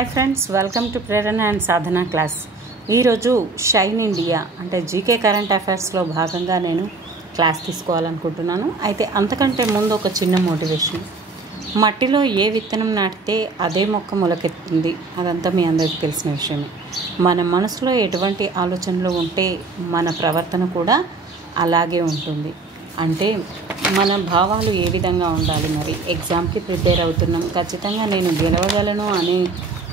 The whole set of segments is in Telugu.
Hi friends, welcome to Prerana and Sadhana class. ఈరోజు షైన్ ఇండియా అంటే జీకే కరెంట్ అఫైర్స్లో భాగంగా నేను క్లాస్ తీసుకోవాలనుకుంటున్నాను. అయితే అంతకంటే ముందు ఒక చిన్న మోటివేషన్. మట్టిలో ఏ విత్తనం నాటితే అదే మొక్క మొలకెత్తుంది, అదంతా మీ అందరికీ తెలిసిన విషయమే. మన మనసులో ఎటువంటి ఆలోచనలు ఉంటే మన ప్రవర్తన కూడా అలాగే ఉంటుంది. అంటే మన భావాలు ఏ విధంగా ఉండాలి. మరి ఎగ్జామ్కి ప్రిపేర్ అవుతున్నాం, ఖచ్చితంగా నేను గెలవగలను అనే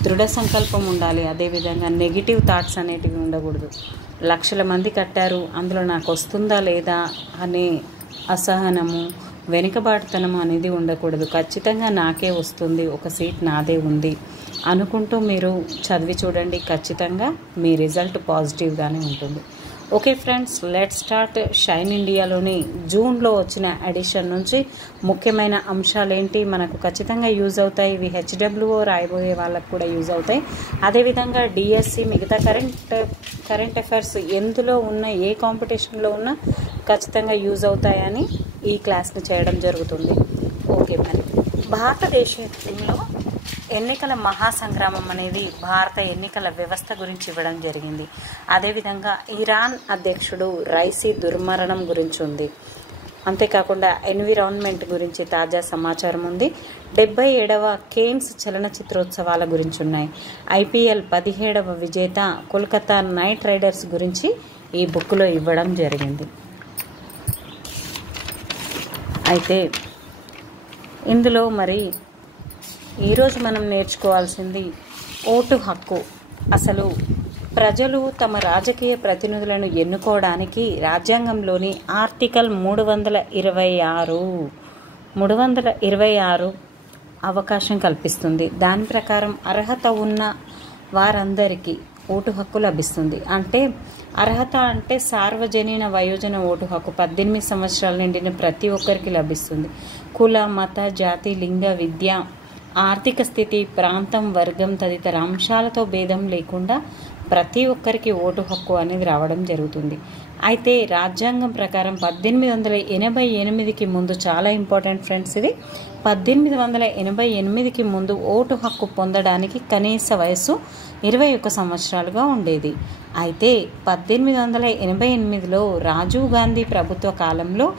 దృఢ సంకల్పం ఉండాలి. అదేవిధంగా నెగిటివ్ థాట్స్ అనేటివి ఉండకూడదు. లక్షల మంది కట్టారు, అందులో నాకు వస్తుందా లేదా అనే అసహనము, వెనుకబాటుతనము అనేది ఉండకూడదు. ఖచ్చితంగా నాకే వస్తుంది, ఒక సీట్ నాదే ఉంది అనుకుంటూ మీరు చదివి చూడండి. ఖచ్చితంగా మీ రిజల్ట్ పాజిటివ్గానే ఉంటుంది. Okay friends, let start. Shine ఇండియాలోని జూన్లో వచ్చిన ఎడిషన్ నుంచి ముఖ్యమైన అంశాలు ఏంటి, మనకు ఖచ్చితంగా యూజ్ అవుతాయి. ఇవి హెచ్డబ్ల్యూఓ రాయబోయే వాళ్ళకు కూడా యూజ్ అవుతాయి. అదేవిధంగా డిఎస్సి, మిగతా కరెంట్ అఫైర్స్ ఎందులో ఉన్న, ఏ కాంపిటీషన్లో ఉన్నా ఖచ్చితంగా యూజ్ అవుతాయని ఈ క్లాస్ని చేయడం జరుగుతుంది. ఓకే, మరి భారతదేశంలో ఎన్నికల మహాసంగ్రామం అనేది భారత ఎన్నికల వ్యవస్థ గురించి ఇవ్వడం జరిగింది. అదేవిధంగా ఇరాన్ అధ్యక్షుడు రైసీ దుర్మరణం గురించి ఉంది. అంతేకాకుండా ఎన్విరాన్మెంట్ గురించి తాజా సమాచారం ఉంది. 77వ కేన్స్ చలనచిత్రోత్సవాల గురించి ఉన్నాయి. ఐపీఎల్ 17వ విజేత కోల్కతా నైట్ రైడర్స్ గురించి ఈ బుక్లో ఇవ్వడం జరిగింది. అయితే ఇందులో మరి ఈరోజు మనం నేర్చుకోవాల్సింది ఓటు హక్కు. అసలు ప్రజలు తమ రాజకీయ ప్రతినిధులను ఎన్నుకోవడానికి రాజ్యాంగంలోని ఆర్టికల్ 326 అవకాశం కల్పిస్తుంది. దాని ప్రకారం అర్హత ఉన్న వారందరికీ ఓటు హక్కు లభిస్తుంది. అంటే అర్హత అంటే సార్వజనీన వయోజన ఓటు హక్కు 18 సంవత్సరాల నిండిన ప్రతి ఒక్కరికి లభిస్తుంది. కుల, మత, జాతి, లింగ, విద్య, ఆర్థిక స్థితి, ప్రాంతం, వర్గం తదితర అంశాలతో భేదం లేకుండా ప్రతి ఒక్కరికి ఓటు హక్కు అనేది రావడం జరుగుతుంది. అయితే రాజ్యాంగం ప్రకారం 1888కి ముందు, చాలా ఇంపార్టెంట్ ఫ్రెండ్స్ ఇది, 1888కి ముందు ఓటు హక్కు పొందడానికి కనీస వయస్సు 21 సంవత్సరాలుగా ఉండేది. అయితే 1888లో రాజీవ్ గాంధీ ప్రభుత్వ కాలంలో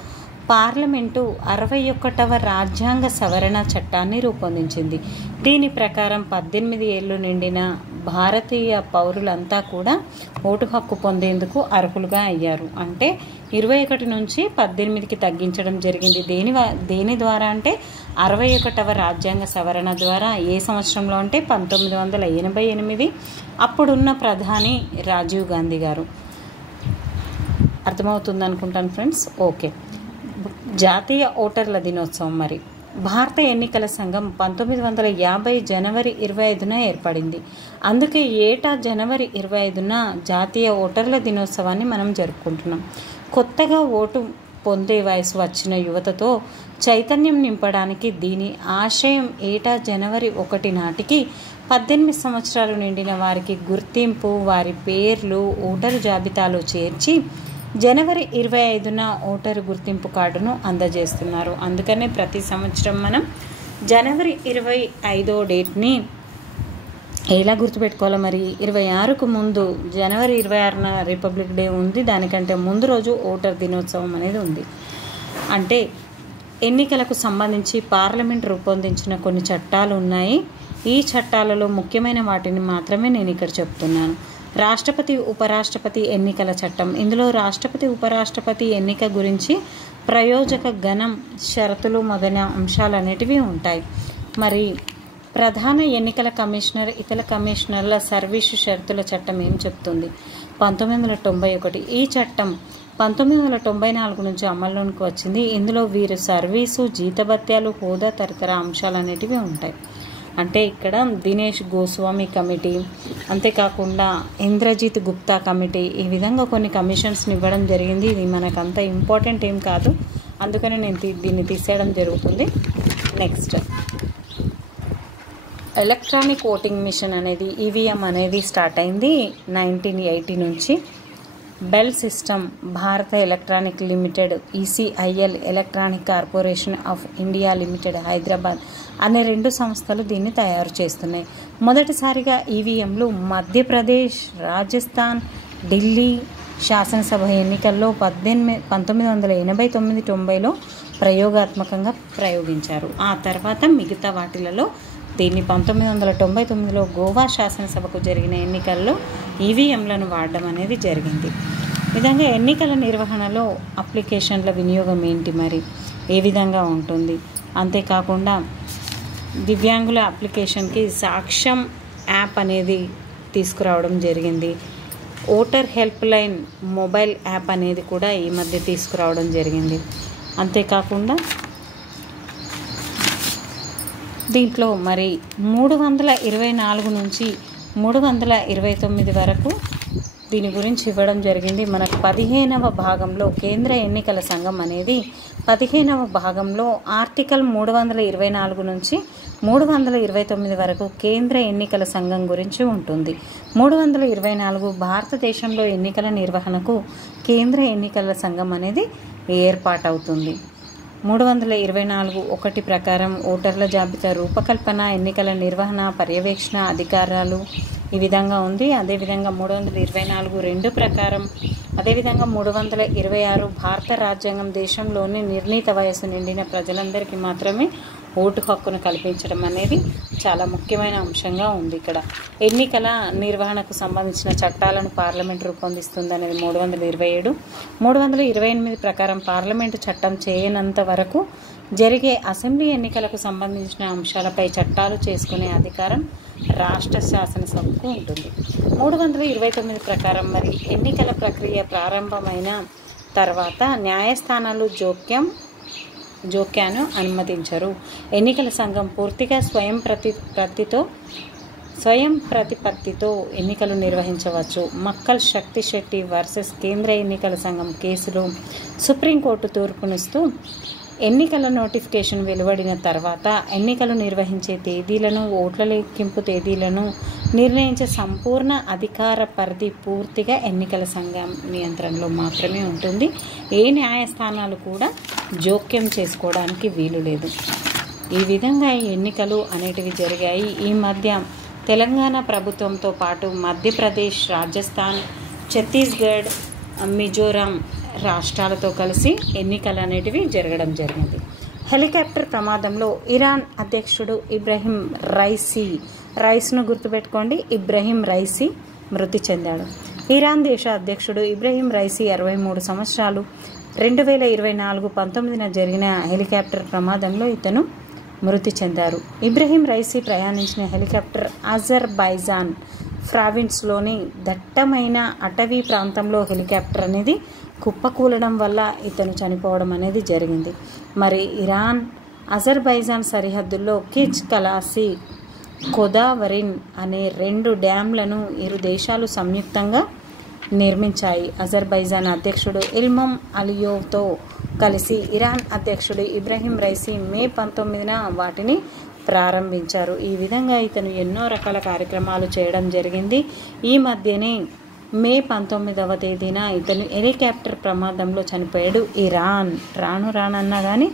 పార్లమెంటు 61వ రాజ్యాంగ సవరణ చట్టాన్ని రూపొందించింది. దీని ప్రకారం 18 ఏళ్ళు నిండిన భారతీయ పౌరులంతా కూడా ఓటు హక్కు పొందేందుకు అర్హులుగా అయ్యారు. అంటే 21 నుంచి 18కి తగ్గించడం జరిగింది. దేని ద్వారా అంటే 61వ రాజ్యాంగ సవరణ ద్వారా. ఏ సంవత్సరంలో అంటే 1988. అప్పుడున్న ప్రధాని రాజీవ్ గాంధీ గారు. అర్థమవుతుంది అనుకుంటాను ఫ్రెండ్స్. ఓకే, జాతీయ ఓటర్ల దినోత్సవం. మరి భారత ఎన్నికల సంఘం 1950 జనవరి 25న ఏర్పడింది. అందుకే ఏటా జనవరి 25న జాతీయ ఓటర్ల దినోత్సవాన్ని మనం జరుపుకుంటున్నాం. కొత్తగా ఓటు పొందే వయసు వచ్చిన యువతతో చైతన్యం నింపడానికి దీని ఆశయం ఏటా జనవరి 1 నాటికి 18 సంవత్సరాలు నిండిన వారికి గుర్తింపు, వారి పేర్లు ఓటరు జాబితాలో చేర్చి జనవరి 25న ఓటరు గుర్తింపు కార్డును అందజేస్తున్నారు. అందుకనే ప్రతి సంవత్సరం మనం జనవరి 25వ డేట్ని ఎలా గుర్తుపెట్టుకోవాలో. మరి 26కు ముందు జనవరి 26న రిపబ్లిక్ డే ఉంది. దానికంటే ముందు రోజు ఓటర్ దినోత్సవం అనేది ఉంది. అంటే ఎన్నికలకు సంబంధించి పార్లమెంట్ రూపొందించిన కొన్ని చట్టాలు ఉన్నాయి. ఈ చట్టాలలో ముఖ్యమైన వాటిని మాత్రమే నేను ఇక్కడ చెప్తున్నాను. రాష్ట్రపతి, ఉపరాష్ట్రపతి ఎన్నికల చట్టం. ఇందులో రాష్ట్రపతి, ఉపరాష్ట్రపతి ఎన్నిక గురించి ప్రయోజక గణం, షరతులు మొదలైన అంశాలు అనేటివి ఉంటాయి. మరి ప్రధాన ఎన్నికల కమిషనర్, ఇతర కమిషనర్ల సర్వీసు షరతుల చట్టం ఏం చెప్తుంది? 1991. ఈ చట్టం 1994 నుంచి అమల్లోకి వచ్చింది. ఇందులో వీరు సర్వీసు, జీతభత్యాలు, హోదా తదితర అంశాలు అనేటివి ఉంటాయి. అంటే ఇక్కడ దినేష్ గోస్వామి కమిటీ, అంతేకాకుండా ఇంద్రజిత్ గుప్తా కమిటీ, ఈ విధంగా కొన్ని కమిషన్స్ని ఇవ్వడం జరిగింది. ఇది మనకంత ఇంపార్టెంట్ ఏం కాదు, అందుకని నేను దీన్ని తీసేయడం జరుగుతుంది. నెక్స్ట్, ఎలక్ట్రానిక్ ఓటింగ్ మిషన్ అనేది ఈవీఎం అనేది స్టార్ట్ అయింది 1980 నుంచి. బెల్ సిస్టమ్, భారత electronic limited, ECIL electronic corporation of India limited Hyderabad అనే 2 సంస్థలు దీన్ని తయారు చేస్తున్నాయి. మొదటిసారిగా ఈవీఎంలు మధ్యప్రదేశ్, రాజస్థాన్, ఢిల్లీ శాసనసభ ఎన్నికల్లో 1989-90లో ప్రయోగాత్మకంగా ప్రయోగించారు. ఆ తర్వాత మిగతా వాటిలలో దీన్ని 1999లో గోవా శాసనసభకు జరిగిన ఎన్నికల్లో ఈవీఎంలను వాడడం అనేది జరిగింది. విధంగా ఎన్నికల నిర్వహణలో అప్లికేషన్ల వినియోగం ఏంటి, మరి ఏ విధంగా ఉంటుంది? అంతేకాకుండా దివ్యాంగుల అప్లికేషన్కి సాక్ష్యం యాప్ అనేది తీసుకురావడం జరిగింది. Voter help line mobile app అనేది కూడా ఈ మధ్య తీసుకురావడం జరిగింది. అంతేకాకుండా దీంట్లో మరి 324 నుంచి 329 వరకు దీని గురించి ఇవ్వడం జరిగింది. మనకు 15వ భాగంలో కేంద్ర ఎన్నికల సంఘం అనేది 15వ భాగంలో ఆర్టికల్ 324 నుంచి 329 వరకు కేంద్ర ఎన్నికల సంఘం గురించి ఉంటుంది. 324 భారతదేశంలో ఎన్నికల నిర్వహణకు కేంద్ర ఎన్నికల సంఘం అనేది ఏర్పాటవుతుంది. 324(1) ప్రకారం ఓటర్ల జాబితా రూపకల్పన, ఎన్నికల నిర్వహణ, పర్యవేక్షణ అధికారాలు ఈ విధంగా ఉంది. అదేవిధంగా 324(2) ప్రకారం, అదేవిధంగా 326 భారత రాజ్యాంగం దేశంలోని నిర్ణీత వయస్సు నిండిన ప్రజలందరికీ మాత్రమే ఓటు హక్కును కల్పించడం అనేది చాలా ముఖ్యమైన అంశంగా ఉంది. ఇక్కడ ఎన్నికల నిర్వహణకు సంబంధించిన చట్టాలను పార్లమెంట్ రూపొందిస్తుంది అనేది 327. 328 ప్రకారం పార్లమెంటు చట్టం చేయనంత వరకు జరిగే అసెంబ్లీ ఎన్నికలకు సంబంధించిన అంశాలపై చట్టాలు చేసుకునే అధికారం రాష్ట్ర శాసనసభకు ఉంటుంది. 329 ప్రకారం మరి ఎన్నికల ప్రక్రియ ప్రారంభమైన తర్వాత న్యాయస్థానాలు జోక్యాన్ని అనుమతించరు. ఎన్నికల సంఘం పూర్తిగా స్వయం ప్రతిపత్తితో ఎన్నికలు నిర్వహించవచ్చు. మక్కల్ శక్తి శెట్టి వర్సెస్ కేంద్ర ఎన్నికల సంఘం కేసులో సుప్రీంకోర్టు తీర్పునిస్తూ ఎన్నికల నోటిఫికేషన్ వెలువడిన తర్వాత ఎన్నికలు నిర్వహించే తేదీలను, ఓట్ల లెక్కింపు తేదీలను నిర్ణయించే సంపూర్ణ అధికార పరిధి పూర్తిగా ఎన్నికల సంఘం నియంత్రణలో మాత్రమే ఉంటుంది. ఏ న్యాయస్థానాలు కూడా జోక్యం చేసుకోవడానికి వీలు లేదు. ఈ విధంగా ఎన్నికలు అనేటివి జరిగాయి. ఈ మధ్య తెలంగాణ ప్రభుత్వంతో పాటు మధ్యప్రదేశ్, రాజస్థాన్, ఛత్తీస్గఢ్, మిజోరాం రాష్ట్రాలతో కలిసి ఎన్నికలు అనేటివి జరగడం జరిగింది. హెలికాప్టర్ ప్రమాదంలో ఇరాన్ అధ్యక్షుడు ఇబ్రహీం రైస్ను గుర్తుపెట్టుకోండి, ఇబ్రహీం రైసీ మృతి చెందాడు. ఇరాన్ దేశ అధ్యక్షుడు ఇబ్రహీం రైసీ 63 సంవత్సరాలు. 2024 19న జరిగిన హెలికాప్టర్ ప్రమాదంలో ఇతను మృతి చెందారు. ఇబ్రహీం రైసీ ప్రయాణించిన హెలికాప్టర్ అజర్బైజాన్ ప్రావిన్స్లోని దట్టమైన అటవీ ప్రాంతంలో హెలికాప్టర్ అనేది కుప్పకూలడం వల్ల ఇతను చనిపోవడం అనేది జరిగింది. మరి ఇరాన్, అజర్బైజాన్ సరిహద్దుల్లో కిచ్ కలాసి, కొదావరిన్ అనే 2 డ్యాంలను ఇరు దేశాలు సంయుక్తంగా నిర్మించాయి. అజర్బైజాన్ అధ్యక్షుడు ఇల్హం అలియోవ్తో కలిసి ఇరాన్ అధ్యక్షుడు ఇబ్రహీం రైసీ మే 19న వాటిని ప్రారంభించారు. ఈ విధంగా ఇతను ఎన్నో రకాల కార్యక్రమాలు చేయడం జరిగింది. ఈ మధ్యనే మే 19వ తేదీన ఇతను హెలికాప్టర్ ప్రమాదంలో చనిపోయాడు. ఇరాన్ రానన్నా కానీ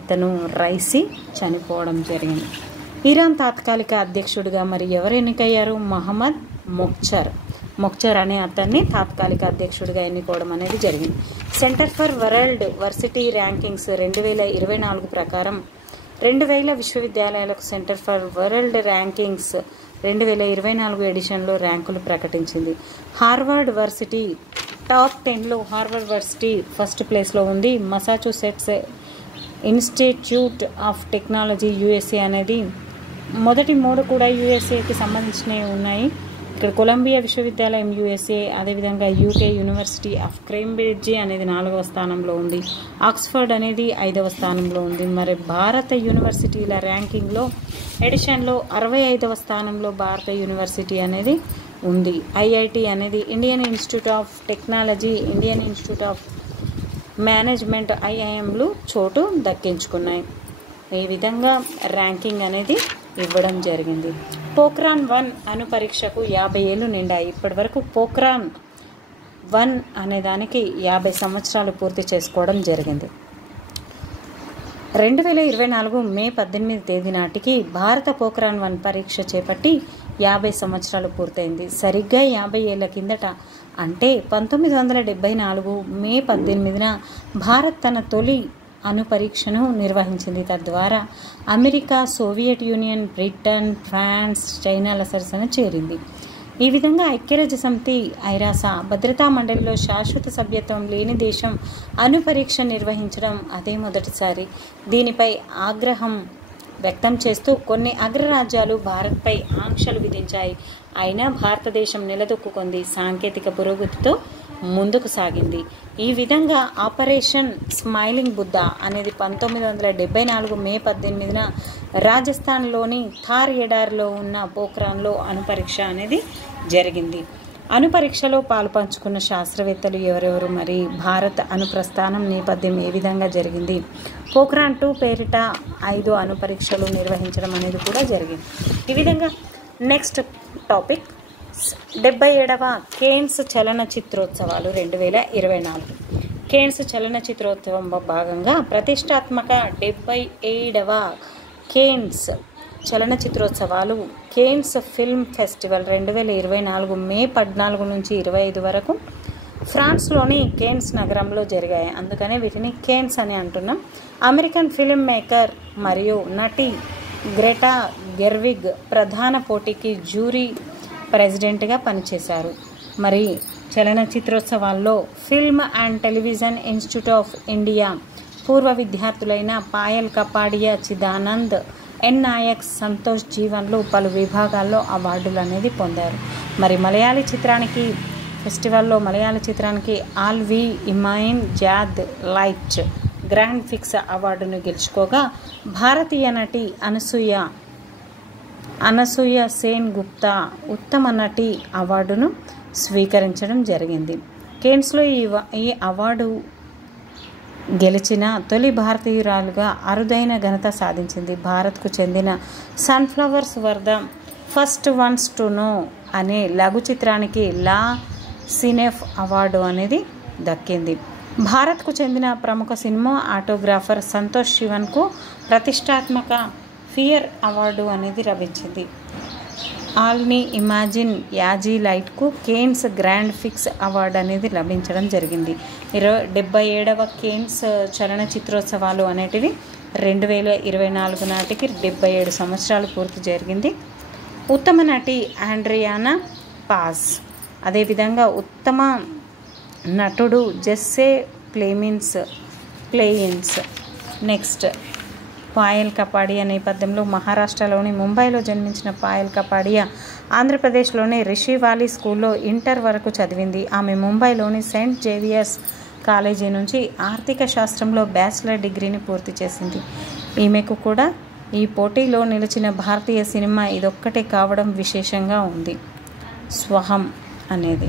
ఇతను రైసీ చనిపోవడం జరిగింది. ఇరాన్ తాత్కాలిక అధ్యక్షుడిగా మరి ఎవరు ఎన్నికయ్యారు? మహమ్మద్ మొక్చర్ అనే అతన్ని తాత్కాలిక అధ్యక్షుడిగా ఎన్నుకోవడం అనేది జరిగింది. Center for world varsity rankings 2024 ప్రకారం 2000 విశ్వవిద్యాలయాలకు సెంటర్ ఫర్ వరల్డ్ ర్యాంకింగ్స్ 2024 ఎడిషన్లో ర్యాంకులు ప్రకటించింది. హార్వర్డ్ వర్సిటీ టాప్ 10లో హార్వర్డ్ వర్సిటీ ఫస్ట్ ప్లేస్లో ఉంది. Massachusetts Institute of Technology USA అనేది మొదటి 3 కూడా యుఎస్ఏకి సంబంధించినవి ఉన్నాయి. ఇక్కడ కొలంబియా విశ్వవిద్యాలయం యుఎస్ఏ, అదేవిధంగా యూకే యూనివర్సిటీ ఆఫ్ కేంబ్రిడ్జ్ అనేది 4వ స్థానంలో ఉంది. ఆక్స్ఫర్డ్ అనేది 5వ స్థానంలో ఉంది. మరి భారత యూనివర్సిటీల ర్యాంకింగ్లో ఎడిషన్లో 65వ స్థానంలో భారత యూనివర్సిటీ అనేది ఉంది. ఐఐటి అనేది Indian Institute of Technology, Indian Institute of Management ఐఐఎంలు చోటు దక్కించుకున్నాయి. ఈ విధంగా ర్యాంకింగ్ అనేది ఇవ్వడం జరిగింది. పోఖ్రాన్ 1 అణు పరీక్షకు 50 ఏళ్ళు నిండాయి. ఇప్పటి వరకు పోఖ్రాన్ 1 అనే దానికి 50 సంవత్సరాలు పూర్తి చేసుకోవడం జరిగింది. 2024 మే 18 తేదీ నాటికి భారత పోఖ్రాన్ 1 పరీక్ష చేపట్టి 50 సంవత్సరాలు పూర్తయింది. సరిగ్గా 50 ఏళ్ల కిందట అంటే 1974 మే 18న భారత్ తన తొలి అణు పరీక్షను నిర్వహించింది. తద్వారా America, Soviet Union, Britain, France, చైనాల సరసన చేరింది. ఈ విధంగా ఐక్యరాజ్య సమితి ఐరాస భద్రతా మండలిలో శాశ్వత సభ్యత్వం లేని దేశం అణు పరీక్ష నిర్వహించడం అదే మొదటిసారి. దీనిపై ఆగ్రహం వ్యక్తం చేస్తూ కొన్ని అగ్రరాజ్యాలు భారత్పై ఆంక్షలు విధించాయి. అయినా భారతదేశం నిలదొక్కుంది, సాంకేతిక పురోగతితో ముందుకు సాగింది. ఈ విధంగా ఆపరేషన్ స్మైలింగ్ బుద్ధ అనేది 1974 మే 18న రాజస్థాన్లోని థార్ ఎడారిలో ఉన్న పోఖ్రాన్లో అణు పరీక్ష అనేది జరిగింది. అణు పరీక్షలో పాలుపంచుకున్న శాస్త్రవేత్తలు ఎవరెవరు, మరి భారత్ అణు ప్రస్థానం నేపథ్యం ఏ విధంగా జరిగింది, పోఖ్రాన్ 2 పేరిట 5 అణు పరీక్షలు నిర్వహించడం అనేది కూడా జరిగింది. ఈ విధంగా నెక్స్ట్ టాపిక్ 77వ కేన్స్ చలనచిత్రోత్సవాలు 2024. కేన్స్ చలనచిత్రోత్సవం భాగంగా ప్రతిష్టాత్మక 77వ కేన్స్ చలనచిత్రోత్సవాలు కేన్స్ ఫిల్మ్ ఫెస్టివల్ 2024 మే 14 నుంచి 25 వరకు ఫ్రాన్స్లోని కేన్స్ నగరంలో జరిగాయి. అందుకనే వీటిని కేన్స్ అని అంటున్నాం. అమెరికన్ ఫిల్మ్ మేకర్ మరియు నటి గ్రెటా గెర్విగ్ ప్రధాన పోటీకి జ్యూరీ ప్రెసిడెంట్గా పనిచేశారు. మరి చలనచిత్రోత్సవాల్లో Film and Television Institute of India పూర్వ విద్యార్థులైన పాయల్ కపాడియా, చిదానంద్, ఎన్ నాయక్, సంతోష్ జీవన్లు పలు విభాగాల్లో అవార్డులు అనేది పొందారు. మరి మలయాళీ చిత్రానికి ఫెస్టివల్లో మలయాళీ చిత్రానికి ఆల్వి ఇమాయిన్ జాద్ లైట్ గ్రాండ్ ఫిక్స్ అవార్డును గెలుచుకోగా భారతీయ నటి అనసూయ సేన్ గుప్తా ఉత్తమ నటి అవార్డును స్వీకరించడం జరిగింది. కేన్స్లో ఈ అవార్డు గెలిచిన తొలి భారతీయురాలుగా అరుదైన ఘనత సాధించింది. భారత్కు చెందిన sunflowers were the first ones to know అనే లఘు చిత్రానికి లా సినెఫ్ అవార్డు అనేది దక్కింది. భారత్కు చెందిన ప్రముఖ సినిమా ఆటోగ్రాఫర్ సంతోష్ శివన్కు ప్రతిష్టాత్మక ఫియర్ అవార్డు అనేది లభించింది. ఆల్ని ఇమాజిన్ యాజీ లైట్కు కేన్స్ గ్రాండ్ ఫిక్స్ అవార్డు అనేది లభించడం జరిగింది. 77వ కేన్స్ చలనచిత్రోత్సవాలు అనేటివి 2024 నాటికి 77 సంవత్సరాలు పూర్తి జరిగింది. ఉత్తమ నటి ఆండ్రియానా పాజ్, అదేవిధంగా ఉత్తమ నటుడు జెస్సే ప్లేయిన్స్. నెక్స్ట్ పాయల్ కపాడియా నేపథ్యంలో మహారాష్ట్రలోని ముంబైలో జన్మించిన పాయల్ కపాడియా ఆంధ్రప్రదేశ్లోని రిషి వాలీ స్కూల్లో ఇంటర్ వరకు చదివింది. ఆమె ముంబైలోని సెయింట్ జేవియర్స్ కాలేజీ నుంచి ఆర్థిక శాస్త్రంలో బ్యాచిలర్ డిగ్రీని పూర్తి చేసింది. ఈమెకు కూడా ఈ పోటీలో నిలిచిన భారతీయ సినిమా ఇదొక్కటే కావడం విశేషంగా ఉంది, స్వహం అనేది.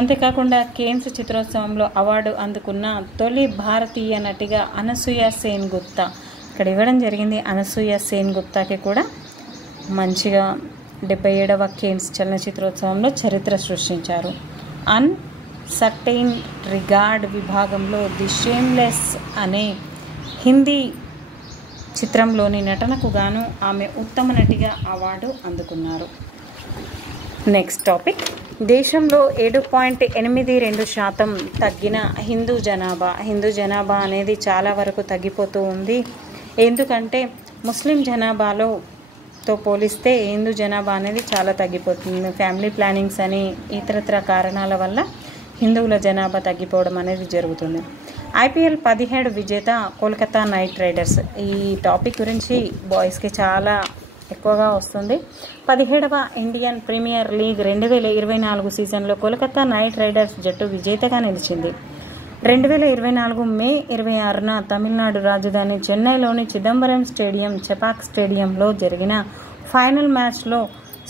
అంతేకాకుండా కేన్స్ చిత్రోత్సవంలో అవార్డు అందుకున్న తొలి భారతీయ నటిగా అనసూయ సేన్ గుప్తా ఇక్కడ ఇవ్వడం జరిగింది. అనసూయ సేన్ గుప్తాకి కూడా మంచిగా 77వ కేన్స్ చలనచిత్రోత్సవంలో చరిత్ర సృష్టించారు. అన్సర్టైన్ రిగార్డ్ విభాగంలో ది షేమ్లెస్ అనే హిందీ చిత్రంలోని నటనకు గాను ఆమె ఉత్తమ నటిగా అవార్డు అందుకున్నారు. నెక్స్ట్ టాపిక్ దేశంలో 7.82% తగ్గిన హిందూ జనాభా అనేది చాలా వరకు తగ్గిపోతూ ఉంది. ఎందుకంటే ముస్లిం జనాభాతో పోలిస్తే హిందూ జనాభా అనేది చాలా తగ్గిపోతుంది. ఫ్యామిలీ ప్లానింగ్స్ అని ఇతరత్ర కారణాల వల్ల హిందువుల జనాభా తగ్గిపోవడం అనేది జరుగుతుంది. IPL 17 విజేత కోల్కతా నైట్ రైడర్స్. ఈ టాపిక్ గురించి బాయ్స్కి చాలా ఎక్కువగా వస్తుంది. 17వ ఇండియన్ ప్రీమియర్ లీగ్ 2024 సీజన్లో కోల్కతా నైట్ రైడర్స్ జట్టు విజేతగా నిలిచింది. 2024 మే 26న తమిళనాడు రాజధాని చెన్నైలోని చిదంబరం స్టేడియం, చెపాక్ స్టేడియంలో జరిగిన ఫైనల్ మ్యాచ్లో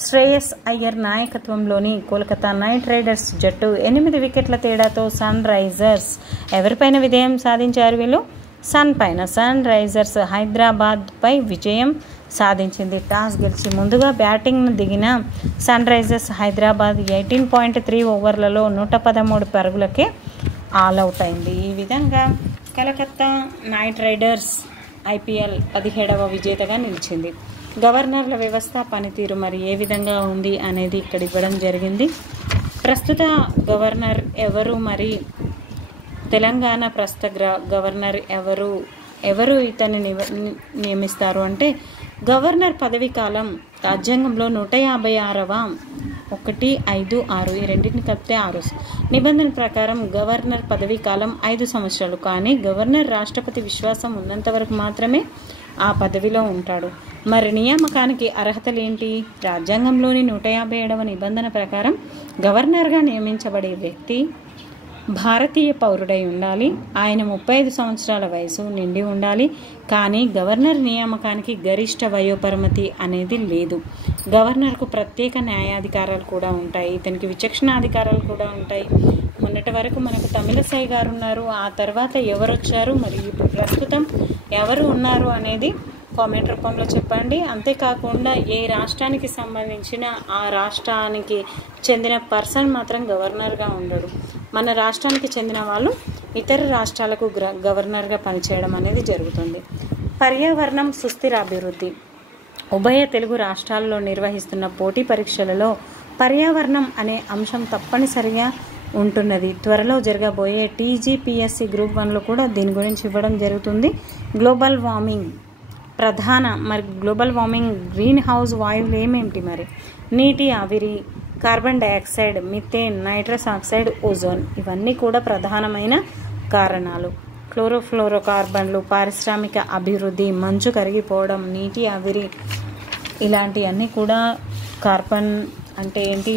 శ్రేయస్ అయ్యర్ నాయకత్వంలోని కోల్కతా నైట్ రైడర్స్ జట్టు 8 వికెట్ల తేడాతో సన్ రైజర్స్ ఎవరిపైన విజయం సాధించారు? వీళ్ళు సన్ రైజర్స్ హైదరాబాద్పై విజయం సాధించింది. టాస్ గెలిచి ముందుగా బ్యాటింగ్ను దిగిన సన్ రైజర్స్ హైదరాబాద్ 18.3 ఓవర్లలో 113 పరుగులకే ఆల్అవుట్ అయింది. ఈ విధంగా కలకత్తా నైట్ రైడర్స్ IPL 17వ విజేతగా నిలిచింది. గవర్నర్ల వ్యవస్థ పనితీరు మరి ఏ విధంగా ఉంది అనేది ఇక్కడ ఇవ్వడం జరిగింది. ప్రస్తుత గవర్నర్ ఎవరు, మరి తెలంగాణ ప్రస్తుత గవర్నర్ ఎవరు ఇతన్ని నియమిస్తారు అంటే, గవర్నర్ పదవీ కాలం రాజ్యాంగంలో 156వ 156 ఈ రెండింటిని కలిపితే 6 నిబంధన ప్రకారం గవర్నర్ పదవీ కాలం 5 సంవత్సరాలు. కానీ గవర్నర్ రాష్ట్రపతి విశ్వాసం ఉన్నంత వరకు మాత్రమే ఆ పదవిలో ఉంటాడు. మరి నియామకానికి అర్హతలు ఏంటి? రాజ్యాంగంలోని 157వ నిబంధన ప్రకారం గవర్నర్గా నియమించబడే వ్యక్తి భారతీయ పౌరుడై ఉండాలి. ఆయన 35 సంవత్సరాల వయసు నిండి ఉండాలి. కానీ గవర్నర్ నియామకానికి గరిష్ట వయోపరిమితి అనేది లేదు. గవర్నర్కు ప్రత్యేక న్యాయాధికారాలు కూడా ఉంటాయి. ఇతనికి విచక్షణాధికారాలు కూడా ఉంటాయి. మొన్నటి వరకు మనకు తమిళసై గారు ఉన్నారు. ఆ తర్వాత ఎవరు వచ్చారు, మరి ఇప్పుడు ప్రస్తుతం ఎవరు ఉన్నారు అనేది కామెంట్ రూపంలో చెప్పండి. అంతేకాకుండా ఏ రాష్ట్రానికి సంబంధించిన ఆ రాష్ట్రానికి చెందిన పర్సన్ మాత్రం గవర్నర్గా ఉండడు. మన రాష్ట్రానికి చెందిన వాళ్ళు ఇతర రాష్ట్రాలకు గవర్నర్గా పనిచేయడం అనేది జరుగుతుంది. పర్యావరణం సుస్థిర అభివృద్ధి. ఉభయ తెలుగు రాష్ట్రాల్లో నిర్వహిస్తున్న పోటీ పరీక్షలలో పర్యావరణం అనే అంశం తప్పనిసరిగా ఉంటున్నది. త్వరలో జరగబోయే TGPSC గ్రూప్ 1లో కూడా దీని గురించి ఇవ్వడం జరుగుతుంది. Global warming global warming green house వాయువులు ఏమేమిటి? మరి నీటి ఆవిరి, carbon dioxide, methane, nitrous oxide, ozone ఇవన్నీ కూడా ప్రధానమైన కారణాలు. క్లోరోఫ్లోరోకార్బన్లు, పారిశ్రామిక అభివృద్ధి, మంచు కరిగిపోవడం, నీటి ఆవిరి ఇలాంటివన్నీ కూడా కార్బన్ అంటే ఏంటి,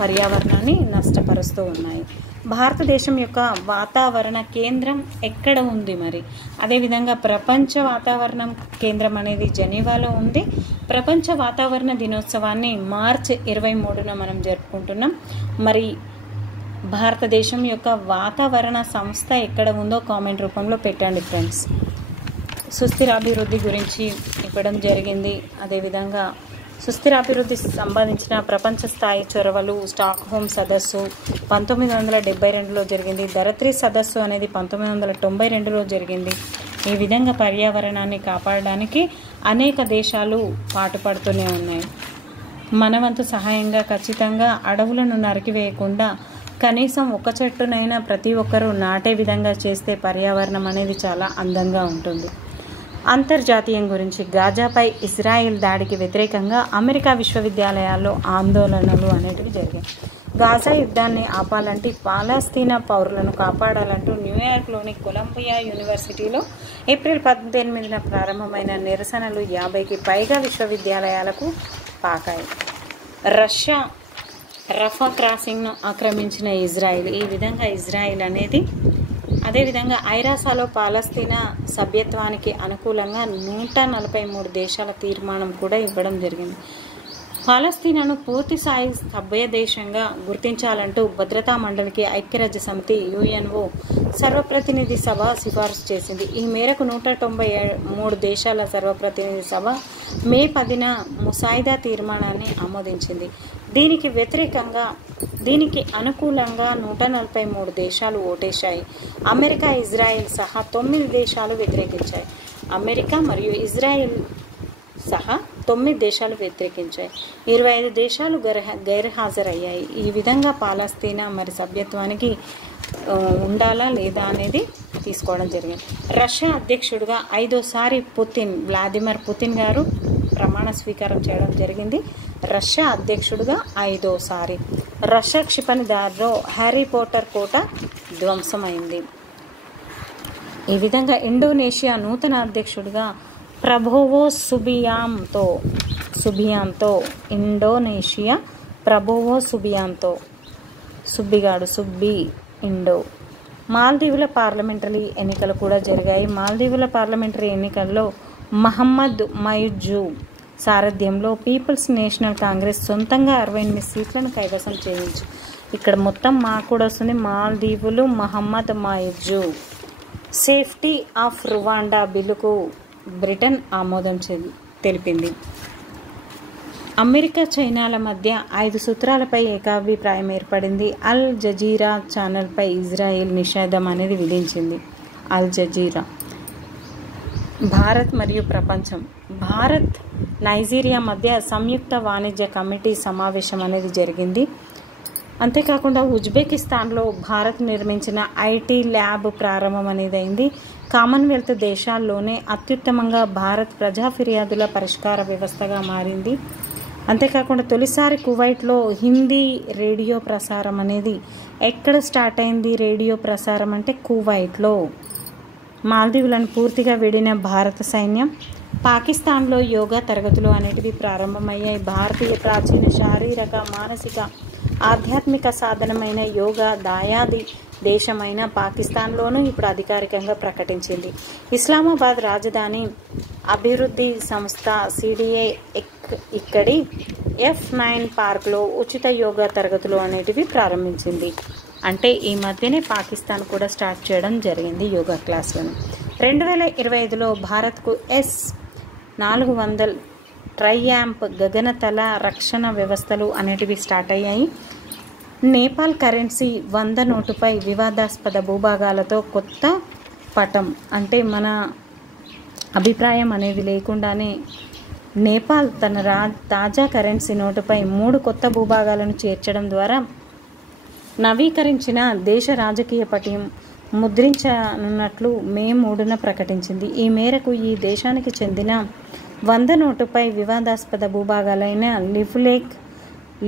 పర్యావరణాన్ని నష్టపరుస్తూ ఉన్నాయి. భారతదేశం యొక్క వాతావరణ కేంద్రం ఎక్కడ ఉంది? మరి అదేవిధంగా ప్రపంచ వాతావరణం కేంద్రం అనేది జెనీవాలో ఉంది. ప్రపంచ వాతావరణ దినోత్సవాన్ని మార్చి 23న మనం జరుపుకుంటున్నాం. మరి భారతదేశం యొక్క వాతావరణ సంస్థ ఎక్కడ ఉందో కామెంట్ రూపంలో పెట్టండి ఫ్రెండ్స్. సుస్థిరాభివృద్ధి గురించి ఇవ్వడం జరిగింది. అదేవిధంగా సుస్థిరాభివృద్ధికి సంబంధించిన ప్రపంచ స్థాయి చొరవలు, స్టాక్ హోమ్ సదస్సు 1972లో జరిగింది. ధరిత్రి సదస్సు అనేది 1992లో జరిగింది. ఈ విధంగా పర్యావరణాన్ని కాపాడడానికి అనేక దేశాలు పాటుపడుతూనే ఉన్నాయి. మన వంతు సహాయంగా ఖచ్చితంగా అడవులను నరికివేయకుండా కనీసం ఒక చెట్టునైనా ప్రతి ఒక్కరూ నాటే విధంగా చేస్తే పర్యావరణం అనేది చాలా అందంగా ఉంటుంది. అంతర్జాతీయం గురించి గాజాపై ఇజ్రాయిల్ దాడికి వ్యతిరేకంగా అమెరికా విశ్వవిద్యాలయాల్లో ఆందోళనలు అనేటివి జరిగాయి. గాజా యుద్ధాన్ని ఆపాలంటే పాలస్తీనా పౌరులను కాపాడాలంటూ న్యూయార్క్లోని కొలంబియా యూనివర్సిటీలో ఏప్రిల్ 18న ప్రారంభమైన నిరసనలు 50కి పైగా విశ్వవిద్యాలయాలకు పాకాయి. రష్యా రఫా క్రాసింగ్ను ఆక్రమించిన ఇజ్రాయిల్. ఈ విధంగా ఇజ్రాయిల్ అనేది అదేవిధంగా ఐరాసాలో పాలస్తీనా సభ్యత్వానికి అనుకూలంగా 143 దేశాల తీర్మానం కూడా ఇవ్వడం జరిగింది. పాలస్తీనాను పూర్తి స్థాయి సభ్య దేశంగా గుర్తించాలంటూ భద్రతా మండలికి ఐక్యరాజ్య సమితి UNO సర్వప్రతినిధి సభ సిఫార్సు చేసింది. ఈ మేరకు 193 దేశాల సర్వప్రతినిధి సభ మే 10న ముసాయిదా తీర్మానాన్ని ఆమోదించింది. దీనికి అనుకూలంగా 143 దేశాలు ఓటేశాయి. అమెరికా, ఇజ్రాయెల్ సహా 9 దేశాలు వ్యతిరేకించాయి. అమెరికా మరియు ఇజ్రాయెల్ సహా 9 దేశాలు వ్యతిరేకించాయి. 25 దేశాలు గైర్హాజరయ్యాయి. ఈ విధంగా పాలస్తీనా మరి సభ్యత్వానికి ఉండాలా లేదా అనేది తీసుకోవడం జరిగింది. రష్యా అధ్యక్షుడిగా 5వసారి వ్లాదిమిర్ పుతిన్ గారు ప్రమాణ స్వీకారం చేయడం జరిగింది. రష్యా అధ్యక్షుడిగా 5వసారి. రష్యా క్షిపణిదారిలో హ్యారీ పోటర్ కోట ధ్వంసమైంది. ఈ విధంగా ఇండోనేషియా నూతన అధ్యక్షుడిగా ప్రభోవో సుబియాంతో ఇండోనేషియా ప్రభోవో సుబ్బి ఇండో. మాల్దీవుల పార్లమెంటరీ ఎన్నికలు కూడా జరిగాయి. మాల్దీవుల పార్లమెంటరీ ఎన్నికల్లో మహమ్మద్ మయుజు సారథ్యంలో పీపుల్స్ నేషనల్ కాంగ్రెస్ సొంతంగా 68 సీట్లను కైవసం చేయించు. ఇక్కడ మొత్తం మాకు కూడా వస్తుంది. మాల్దీవులు మహమ్మద్ మయుజు. సేఫ్టీ ఆఫ్ రువాండా బిల్లుకు బ్రిటన్ ఆమోదం తెలిపింది. అమెరికా చైనాల మధ్య 5 సూత్రాలపై ఏకాభిప్రాయం ఏర్పడింది. అల్ జజీరా ఛానల్పై ఇజ్రాయెల్ నిషేధం అనేది విధించింది. Al Jazeera. భారత్ మరియు ప్రపంచం. భారత్ నైజీరియా మధ్య సంయుక్త వాణిజ్య కమిటీ సమావేశం అనేది జరిగింది. అంతేకాకుండా ఉజ్బెకిస్తాన్లో భారత్ నిర్మించిన ఐటీ ల్యాబ్ ప్రారంభం అనేది అయింది. కామన్వెల్త్ దేశాల్లోనే అత్యుత్తమంగా భారత్ ప్రజా ఫిర్యాదుల పరిష్కార వ్యవస్థగా మారింది. అంతేకాకుండా తొలిసారి కువైట్లో హిందీ రేడియో ప్రసారం అనేది ఎక్కడ స్టార్ట్ అయింది? రేడియో ప్రసారం అంటే కువైట్లో. మాల్దీవులను పూర్తిగా విడిన భారత సైన్యం. పాకిస్తాన్లో యోగా తరగతులు అనేటివి ప్రారంభమయ్యాయి. భారతీయ ప్రాచీన శారీరక మానసిక ఆధ్యాత్మిక సాధనమైన యోగా దాయాది దేశమైన పాకిస్తాన్లోనూ ఇప్పుడు అధికారికంగా ప్రకటించింది. ఇస్లామాబాద్ రాజధాని అభివృద్ధి సంస్థ సిడిఏ ఇక్కడి F9 పార్క్లో ఉచిత యోగా తరగతులు అనేటివి ప్రారంభించింది. అంటే ఈ మధ్యనే పాకిస్తాన్ కూడా స్టార్ట్ చేయడం జరిగింది యోగా క్లాసులను. 2025లో భారత్కు S-400 ట్రయాంప్ గగనతల రక్షణ వ్యవస్థలు అనేటివి స్టార్ట్ అయ్యాయి. నేపాల్ కరెన్సీ 100 నోటుపై వివాదాస్పద భూభాగాలతో కొత్త పటం. అంటే మన అభిప్రాయం అనేది లేకుండానే నేపాల్ తన తాజా కరెన్సీ నోటుపై 3 కొత్త భూభాగాలను చేర్చడం ద్వారా నవీకరించిన దేశ రాజకీయ పటం ముద్రించనున్నట్లు మే 3న ప్రకటించింది. ఈ మేరకు ఈ దేశానికి చెందిన 100 నోటుపై వివాదాస్పద భూభాగాలైన లిపులేక్,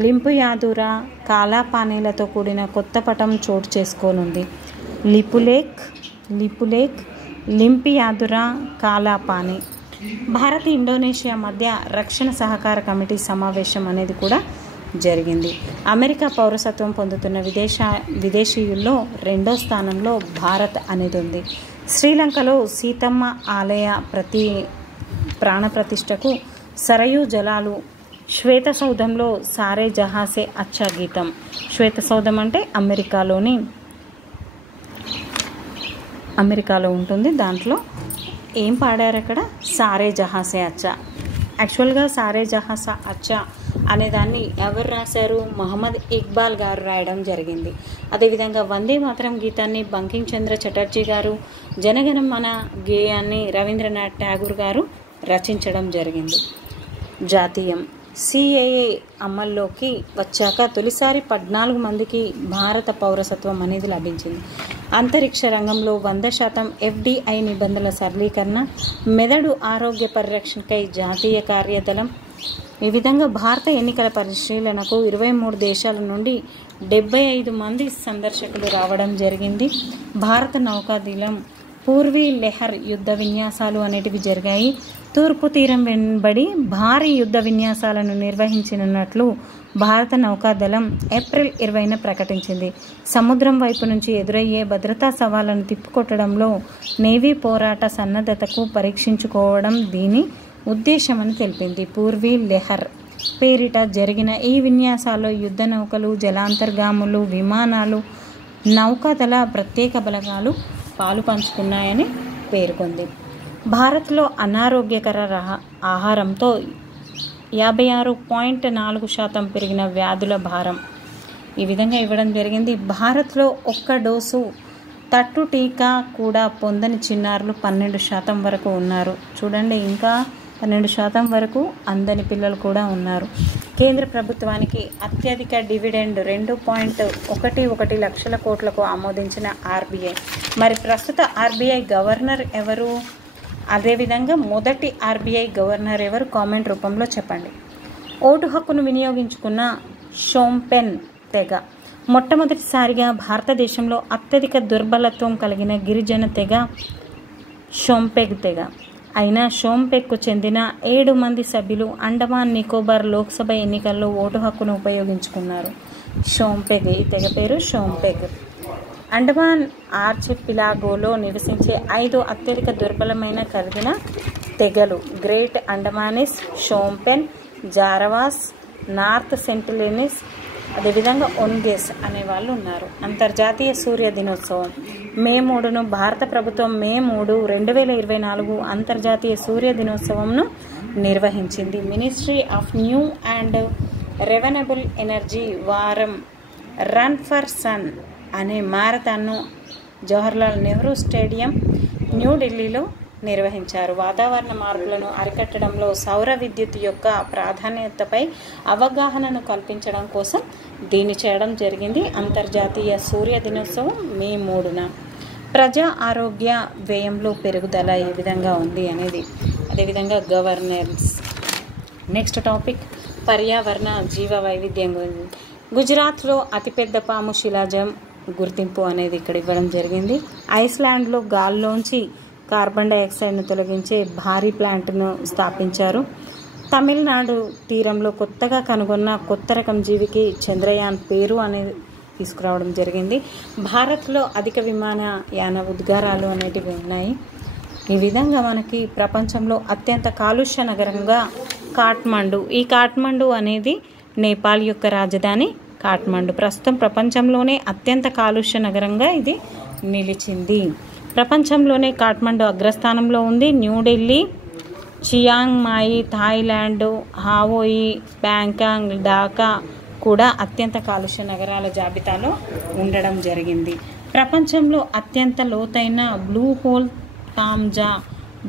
లింపుయాదురా, కాలాపానీలతో కూడిన కొత్త పటం చోటు చేసుకోనుంది. లిపులేక్, లింపియాదురా, కాలాపానీ. భారత్ ఇండోనేషియా మధ్య రక్షణ సహకార కమిటీ సమావేశం అనేది కూడా జరిగింది. అమెరికా పౌరసత్వం పొందుతున్న విదేశీయుల్లో 2వ స్థానంలో భారత్ అనేది ఉంది. శ్రీలంకలో సీతమ్మ ఆలయ ప్రాణప్రతిష్టకు సరయూ జలాలు. శ్వేతసౌధంలో సారే జహాసే అచ్చా గీతం. శ్వేతసౌధం అంటే అమెరికాలో ఉంటుంది. దాంట్లో ఏం పాడారు అక్కడ? సారే జహాసే అచ్చా. యాక్చువల్గా సారే జహాసా అచ్చా అనేదాన్ని ఎవరు రాశారు? మహమ్మద్ ఇక్బాల్ గారు రాయడం జరిగింది. అదేవిధంగా వందే మాతరం గీతాన్ని బంకిం చంద్ర చటర్జీ గారు, జనగణమన గేయాన్ని రవీంద్రనాథ్ ఠాగూర్ గారు రచించడం జరిగింది. జాతీయం. సిఏఏ అమల్లోకి వచ్చాక తొలిసారి 14 మందికి భారత పౌరసత్వం అనేది లభించింది. అంతరిక్ష రంగంలో 100% FDI నిబంధనల సరళీకరణ. మెదడు ఆరోగ్య పరిరక్షణకై జాతీయ కార్యదళం. ఈ విధంగా భారత ఎన్నికల పరిశీలనకు 23 దేశాల నుండి 75 మంది సందర్శకులు రావడం జరిగింది. భారత నౌకాదళం పూర్వీ లెహర్ యుద్ధ విన్యాసాలు అనేటివి జరిగాయి. తూర్పు తీరం వెంబడి భారీ యుద్ధ విన్యాసాలను నిర్వహించనున్నట్లు భారత నౌకాదళం ఏప్రిల్ 20న ప్రకటించింది. సముద్రం వైపు నుంచి ఎదురయ్యే భద్రతా సవాళ్లను తిప్పికొట్టడంలో నేవీ పోరాట సన్నద్ధతకు పరీక్షించుకోవడం దీని ఉద్దేశమని తెలిపింది. పూర్వీ లెహర్ పేరిట జరిగిన ఈ విన్యాసాల్లో యుద్ధ నౌకలు, జలాంతర్గాములు, విమానాలు, నౌకాదళ ప్రత్యేక బలగాలు పాలు పంచుకున్నాయని పేర్కొంది. భారత్లో అనారోగ్యకర ఆహారంతో 56.4% పెరిగిన వ్యాధుల భారం. ఈ విధంగా ఇవ్వడం జరిగింది. భారత్లో 1 డోసు తట్టు టీకా కూడా పొందని చిన్నారులు 12% వరకు ఉన్నారు. చూడండి, ఇంకా 12% వరకు అందని పిల్లలు కూడా ఉన్నారు. కేంద్ర ప్రభుత్వానికి అత్యధిక డివిడెండ్ 2.11 లక్షల కోట్లకు ఆమోదించిన RBI. మరి ప్రస్తుత RBI గవర్నర్ ఎవరు? అదేవిధంగా మొదటి RBI గవర్నర్ ఎవరు? కామెంట్ రూపంలో చెప్పండి. ఓటు హక్కును వినియోగించుకున్న షోంపెన్ తెగ. మొట్టమొదటిసారిగా భారతదేశంలో అత్యధిక దుర్బలత్వం కలిగిన గిరిజన తెగ షోంపెగ్ తెగ అయిన షోంపెగ్కు చెందిన 7 మంది సభ్యులు అండమాన్ నికోబార్ లోక్సభ ఎన్నికల్లో ఓటు హక్కును ఉపయోగించుకున్నారు. షోంపెగ్, ఈ తెగ పేరు షోంపెగ్. అండమాన్ ఆర్చిపిలాగోలో నివసించే 5 అత్యధిక దుర్బలమైన కలిగిన తెగలు గ్రేట్ అండమానిస్, షోంపెన్, జారవాస్, నార్త్ సెంటినెలీస్, అదేవిధంగా ఒన్గేస్ అనే వాళ్ళు ఉన్నారు. అంతర్జాతీయ సూర్య దినోత్సవం మే 3ను భారత ప్రభుత్వం మే 3, 2024 అంతర్జాతీయ సూర్య దినోత్సవంను నిర్వహించింది. Ministry of new and renewable energy వారం రన్ ఫర్ సన్ అనే మారథాన్ను జవహర్లాల్ నెహ్రూ స్టేడియం న్యూఢిల్లీలో నిర్వహించారు. వాతావరణ మార్పులను అరికట్టడంలో సౌర విద్యుత్ యొక్క ప్రాధాన్యతపై అవగాహనను కల్పించడం కోసం దీన్ని చేయడం జరిగింది. అంతర్జాతీయ సూర్య దినోత్సవం మే 3న. ప్రజా ఆరోగ్య వ్యయంలో పెరుగుదల ఏ విధంగా ఉంది అనేది, అదేవిధంగా గవర్నెన్స్. నెక్స్ట్ టాపిక్ పర్యావరణ జీవ వైవిధ్యం గురించి. గుజరాత్లో అతిపెద్ద పాము శిలాజం గుర్తింపు అనేది ఇక్కడ ఇవ్వడం జరిగింది. ఐస్లాండ్లో గాల్లోంచి కార్బన్ డైఆక్సైడ్ను తొలగించే భారీ ప్లాంట్ను స్థాపించారు. తమిళనాడు తీరంలో కొత్తగా కనుగొన్న కొత్త రకం జీవికి చంద్రయాన్ పేరు అనేది తీసుకురావడం జరిగింది. భారత్లో అధిక విమానయాన ఉద్గారాలు అనేటివి ఉన్నాయి. ఈ విధంగా మనకి ప్రపంచంలో అత్యంత కాలుష్య నగరంగా కాఠ్మండు. ఈ కాఠ్మండు అనేది నేపాల్ యొక్క రాజధాని కాఠ్మండు. ప్రస్తుతం ప్రపంచంలోనే అత్యంత కాలుష్య నగరంగా ఇది నిలిచింది. ప్రపంచంలోనే కాఠ్మండు అగ్రస్థానంలో ఉంది. న్యూఢిల్లీ, చియాంగ్ మాయి, థాయిలాండ్, హావోయి, బ్యాంకాక్, ఢాకా కూడా అత్యంత కాలుష్య నగరాల జాబితాలో ఉండడం జరిగింది. ప్రపంచంలో అత్యంత లోతైన blue hole Taam Ja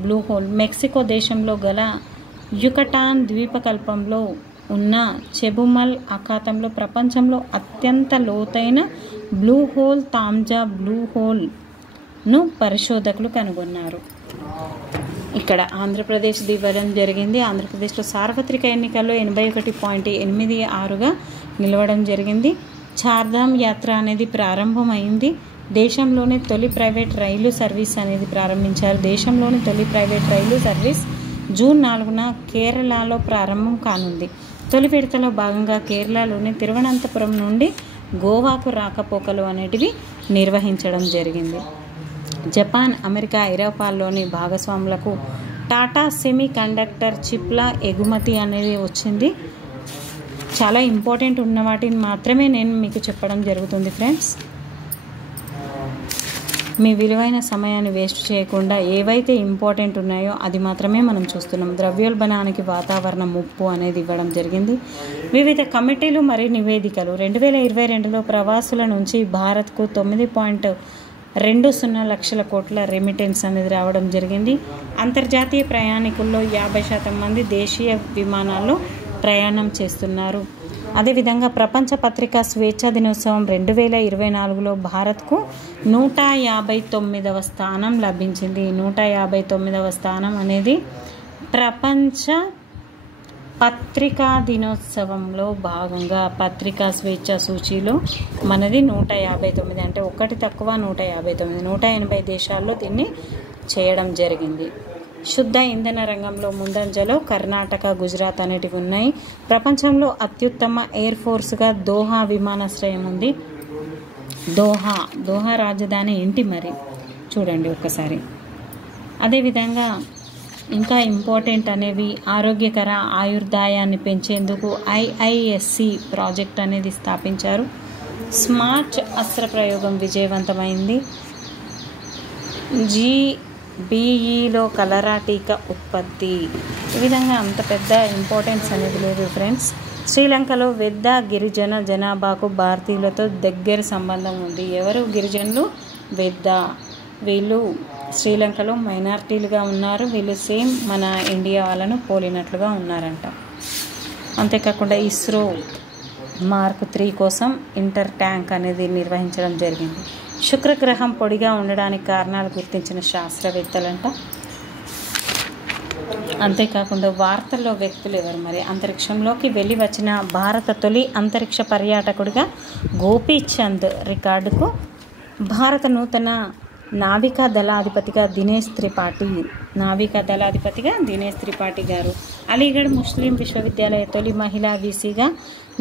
blue hole Mexico దేశంలో గల యుకటాన్ ద్వీపకల్పంలో ఉన్న చెబుమల్ అఖాతంలో ప్రపంచంలో అత్యంత లోతైన బ్లూ హోల్ తాంజా బ్లూ హోల్ను పరిశోధకులు కనుగొన్నారు. ఇక్కడ ఆంధ్రప్రదేశ్ ఇవ్వడం జరిగింది. ఆంధ్రప్రదేశ్లో సార్వత్రిక ఎన్నికల్లో 81.86గా నిలవడం జరిగింది. చార్ధామ్ యాత్ర అనేది ప్రారంభమైంది. దేశంలోని తొలి ప్రైవేట్ రైలు సర్వీస్ అనేది ప్రారంభించారు. దేశంలోని తొలి ప్రైవేట్ రైలు సర్వీస్ జూన్ 4న కేరళలో ప్రారంభం కానుంది. తొలి విడతలో భాగంగా కేరళలోని తిరువనంతపురం నుండి గోవాకు రాకపోకలు అనేటివి నిర్వహించడం జరిగింది. జపాన్, అమెరికా, ఐరోపాల్లోని భాగస్వాములకు టాటా సెమీ కండక్టర్ చిప్ల ఎగుమతి అనేది వచ్చింది. చాలా ఇంపార్టెంట్ ఉన్న వాటిని మాత్రమే నేను మీకు చెప్పడం జరుగుతుంది ఫ్రెండ్స్. మీ విలువైన సమయాన్ని వేస్ట్ చేయకుండా ఏవైతే ఇంపార్టెంట్ ఉన్నాయో అది మాత్రమే మనం చూస్తున్నాం. ద్రవ్యోల్బణానికి వాతావరణ ముప్పు అనేది ఇవ్వడం జరిగింది. వివిధ కమిటీలు మరియు నివేదికలు. 2022లో ప్రవాసుల నుంచి భారత్కు 9.20 లక్షల కోట్ల రెమిటెన్స్ అనేది రావడం జరిగింది. అంతర్జాతీయ ప్రయాణికుల్లో 50% మంది దేశీయ విమానాల్లో ప్రయాణం చేస్తున్నారు. అదేవిధంగా ప్రపంచ పత్రికా స్వేచ్ఛా దినోత్సవం 2024లో భారత్కు 159వ స్థానం లభించింది. 159వ స్థానం అనేది ప్రపంచ పత్రికా దినోత్సవంలో భాగంగా పత్రికా స్వేచ్ఛ సూచీలో మనది 159, అంటే ఒకటి తక్కువ 159. 180 దేశాల్లో దీన్ని చేయడం జరిగింది. శుద్ధ ఇంధన రంగంలో ముందంజలో కర్ణాటక, గుజరాత్ అనేటివి ఉన్నాయి. ప్రపంచంలో అత్యుత్తమ ఎయిర్ ఫోర్స్గా దోహా విమానాశ్రయం ఉంది. దోహా రాజధాని ఏంటి మరి చూడండి ఒకసారి. అదేవిధంగా ఇంకా ఇంపార్టెంట్ అనేవి ఆరోగ్యకర ఆయుర్దాయాన్ని పెంచేందుకు IISc ప్రాజెక్ట్ అనేది స్థాపించారు. స్మార్ట్ అస్త్ర ప్రయోగం విజయవంతమైంది. GBEలో కలరా టీకా ఉత్పత్తి. ఈ విధంగా అంత పెద్ద ఇంపార్టెన్స్ అనేది లేదు ఫ్రెండ్స్. శ్రీలంకలో వెద్ద గిరిజన జనాభాకు భారతీయులతో దగ్గర సంబంధం ఉంది. ఎవరు గిరిజనులు? వెద్ద. వీళ్ళు శ్రీలంకలో మైనారిటీలుగా ఉన్నారు. వీళ్ళు సేమ్ మన ఇండియా వాళ్ళను పోలినట్లుగా ఉన్నారంట. అంతేకాకుండా ఇస్రో మార్క్ 3 కోసం ఇంటర్ ట్యాంక్ అనేది నిర్వహించడం జరిగింది. శుక్రగ్రహం పొడిగా ఉండడానికి కారణాలు గుర్తించిన శాస్త్రవేత్తలంట. అంతేకాకుండా వార్తల్లో వ్యక్తులు ఎవరు మరి? అంతరిక్షంలోకి వెళ్ళి వచ్చిన భారత తొలి అంతరిక్ష పర్యాటకుడిగా గోపీచంద్ రికార్డుకు భారత నూతన నావికా దళాధిపతిగా దినేష్ త్రిపాఠి గారు. అలీగఢ్ ముస్లిం విశ్వవిద్యాలయ తొలి మహిళా వీసీగా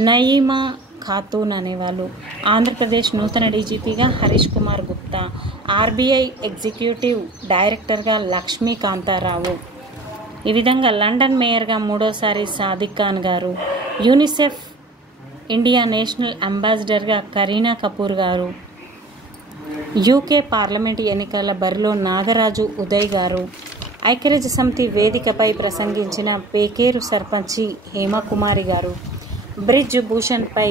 నయీమా ఖాతూన్ అనేవాళ్ళు. ఆంధ్రప్రదేశ్ నూతన డీజీపీగా హరీష్ కుమార్ గుప్తా. RBI ఎగ్జిక్యూటివ్ డైరెక్టర్గా లక్ష్మీకాంతారావు. ఈ విధంగా లండన్ మేయర్గా 3వసారి సాదిక్ ఖాన్ గారు. యూనిసెఫ్ ఇండియా నేషనల్ అంబాసిడర్గా కరీనా కపూర్ గారు. UK పార్లమెంట్ ఎన్నికల బరిలో నాగరాజు ఉదయ్ గారు. ఐక్యరాజ్య సమితి వేదికపై ప్రసంగించిన పేకేరు సర్పంచి హేమకుమారి గారు. బ్రిజ్ భూషణ్పై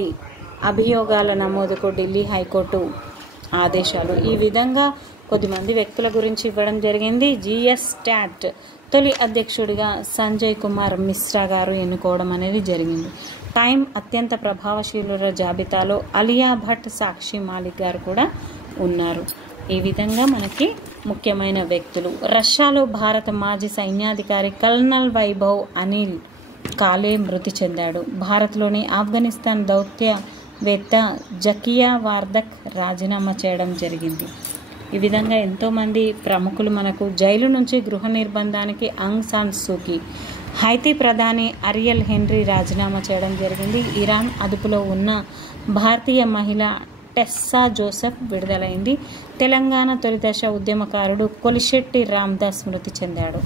అభియోగాల నమోదుకు ఢిల్లీ హైకోర్టు ఆదేశాలు. ఈ విధంగా కొద్దిమంది వ్యక్తుల గురించి ఇవ్వడం జరిగింది. జిఎస్ స్టాట్ తొలి అధ్యక్షుడిగా సంజయ్ కుమార్ మిశ్రా గారు ఎన్నుకోవడం అనేది జరిగింది. టైం అత్యంత ప్రభావశీలుల జాబితాలో అలియా భట్, సాక్షి మాలిక్ గారు కూడా ఉన్నారు. ఈ విధంగా మనకి ముఖ్యమైన వ్యక్తులు. రష్యాలో భారత మాజీ సైన్యాధికారి కల్నల్ వైభవ్ అనిల్ కాలే మృతి చెందాడు. భారత్లోని ఆఫ్ఘనిస్తాన్ దౌత్యవేత్త జకియా వార్దక్ రాజీనామా చేయడం జరిగింది. ఈ విధంగా ఎంతోమంది ప్రముఖులు మనకు. జైలు నుంచి గృహ నిర్బంధానికి ఆంగ్ సాన్ సూకీ. హైతీ ప్రధాని అరియల్ హెన్రీ రాజీనామా చేయడం జరిగింది. ఇరాన్ అదుపులో ఉన్న భారతీయ మహిళ టెస్సా జోసెఫ్ విడుదలైంది. తెలంగాణ తొలిదశ ఉద్యమకారుడు కొలిశెట్టి రామ్దాస్ మృతి చెందాడు.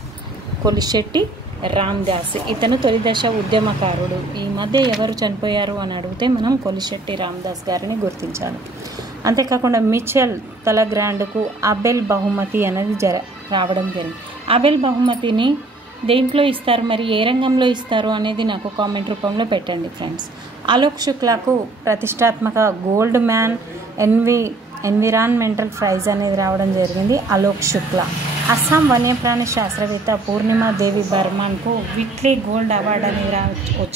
కొలిశెట్టి రామ్దాస్ ఇతను తొలిదశ ఉద్యమకారుడు. ఈ మధ్య ఎవరు చనిపోయారు అని అడిగితే మనం కొలిశెట్టి రామ్దాస్ గారిని గుర్తించాలి. అంతేకాకుండా మిచెల్ తలగ్రాండ్కు అబెల్ బహుమతి అనేది రావడం జరిగింది. అబెల్ బహుమతిని దేంట్లో ఇస్తారు, మరి ఏ రంగంలో ఇస్తారు అనేది నాకు కామెంట్ రూపంలో పెట్టండి ఫ్రెండ్స్. అలోక్ శుక్లాకు ప్రతిష్టాత్మక గోల్డ్ మ్యాన్ ఎన్విరాన్మెంటల్ ప్రైజ్ అనేది రావడం జరిగింది. అలోక్ శుక్లా. అస్సాం వన్యప్రాణి శాస్త్రవేత్త పూర్ణిమా దేవి బర్మన్కు విట్లీ గోల్డ్ అవార్డు అనేది వచ్చింది.